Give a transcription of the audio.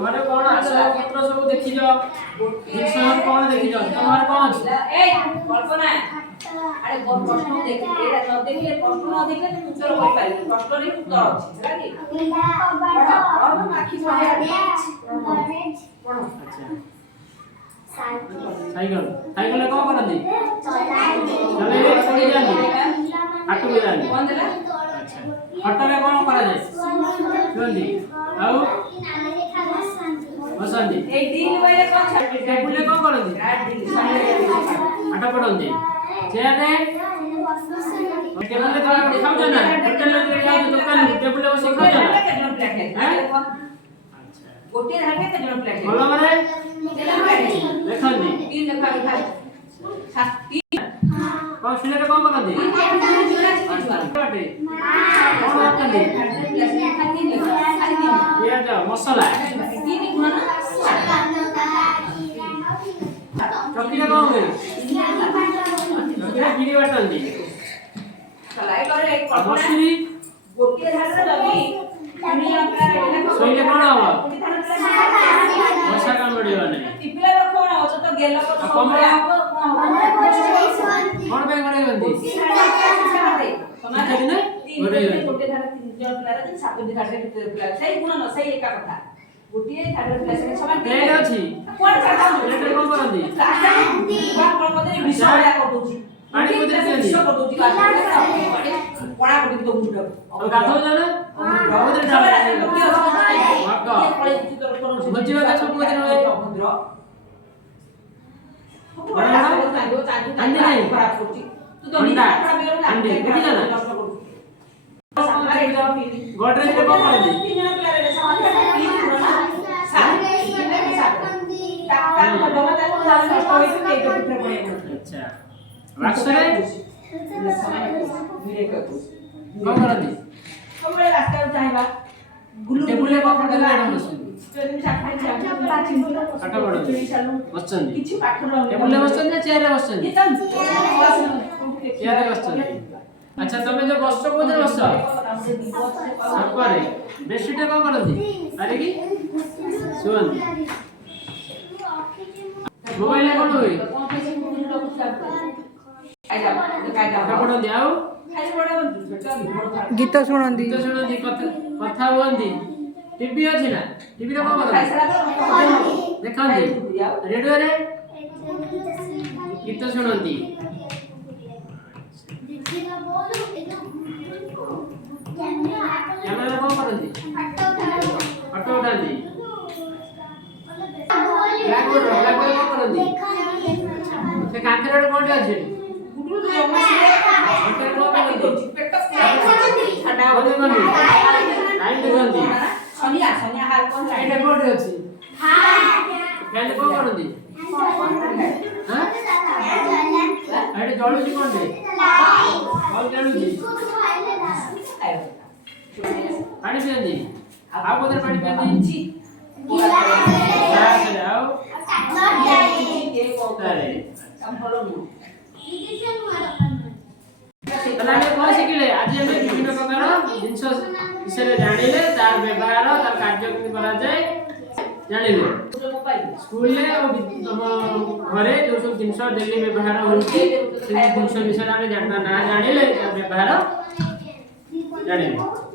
घरे कौन आसो पत्र सब देखि जाओ जिनस कौन देखि जाओ तुम्हारे कौन ए कल्पना अरे बहुत प्रश्न देख एटा न देखले प्रश्न न देखले तुम उत्तर कहि पारिबे प्रश्न रे उत्तर अछि हैला कि और आखि छाया पढ़ो अच्छा साइकिल साइकिल कौन करती चले पड़ी जानी हाथ में जानी कौन देला अच्छा हट में कौन करा जाए सुनदी आउ बसंदी एक दिन वाले कौन छाड़ टेबल ले कौन करती हट पड़ंदी चेयर रे टेबल ले तो खाऊ जाना होटल ले खाऊ दुकान टेबल ले बसी खाऊ जाना केतना प्लेट है अच्छा गोटे धागे केतना प्लेट है बोलो माने केतना प्लेट है देखंदी तीन लेखा लिखा सात तीन कौन सुने रे कौन करती बाटे कौन करती ये जा मसाला तीन गुना चकीला कौन है चकीला गिरी बाटंदी सलाई करे एक कल्पना मसूरी गोटे धागे लगी दुनिया का सोइले कौन हवा वर्षा काम बढ़ियो नहीं पिपला रो कोन हो तो गेला को कमरा कोन कौन पे करे बंदी समाज ठीक है गोटे गोटे धागे तीन जन पिला रे सात दिन धागे पिला सही गुण न सही एका कथा गोटे धागे पिला से समान प्लेट अछि कोन करता प्लेट रे कौन करंदी कोन कोन विषय या कर दोची पानी को दे विषय कर दोची पड़ा कर तो मुंड और गाधो जाना बहुत डाल बच्चे का सब दिन होए अंडे नहीं तू तो बिना कपड़ा बेरो अंडे देखि जाना गोदरेज रे कौन करंदी तीन जन पिला रे समान तीन गुना सात तीन सात का डबा ता को जाने तो होई के एक पुत्र पड़े अच्छा राक्षरे कौन करंदी हमरे रास्ता चाहेबा गुल्लू टेबल ले कौन करंदी मैडम बस चोरी साफाई चाहे हट पड़ो बसचंदी किछि पाठ रह टेबल ले बसचंदी या चेयर रे बसचंदी ये तम चेयर रे बसचंदी अच्छा तमे जो बसछ कोदे बसछ सपरे बेडशीट कौन करंदी अरे की सुन मोबाइल ले कौन होई पढ़ंदी आउ गीत शुणंदी गीत शुणंदी कथा हुअंदी टीवी अछि ना टीवी रे कौन करंदी देखंदी रेडियो रे गीत शुणंदी कैमरा रे कौन करंदी फोटो उठांदी ब्लैक बोर्ड कौन करंदी से कांतरे रे कोन अछि गुल्लू तो मसे को काटी दोची पेट ठंडा हो गई लाइन देखंदी सनिया हाल कोन एटा कोड अछि कैले कौन करंदी हां एटा जळुची कोन दे बॉल जळुची पानी पियंदी आ बोतल पानी पियंदी चले आओ अरे तला ने कोन शिखिले आज हम विभिन्न प्रकार जिंस विषय जानिले तार व्यवहार तार कार्य केमि करा जाय जानिले स्कूल ले हम घरे जो सब जिंस डेली व्यवहार होउची से जिंस विषय ଆମେ ଜାଣିଲେ ତାर व्यवहार जानिले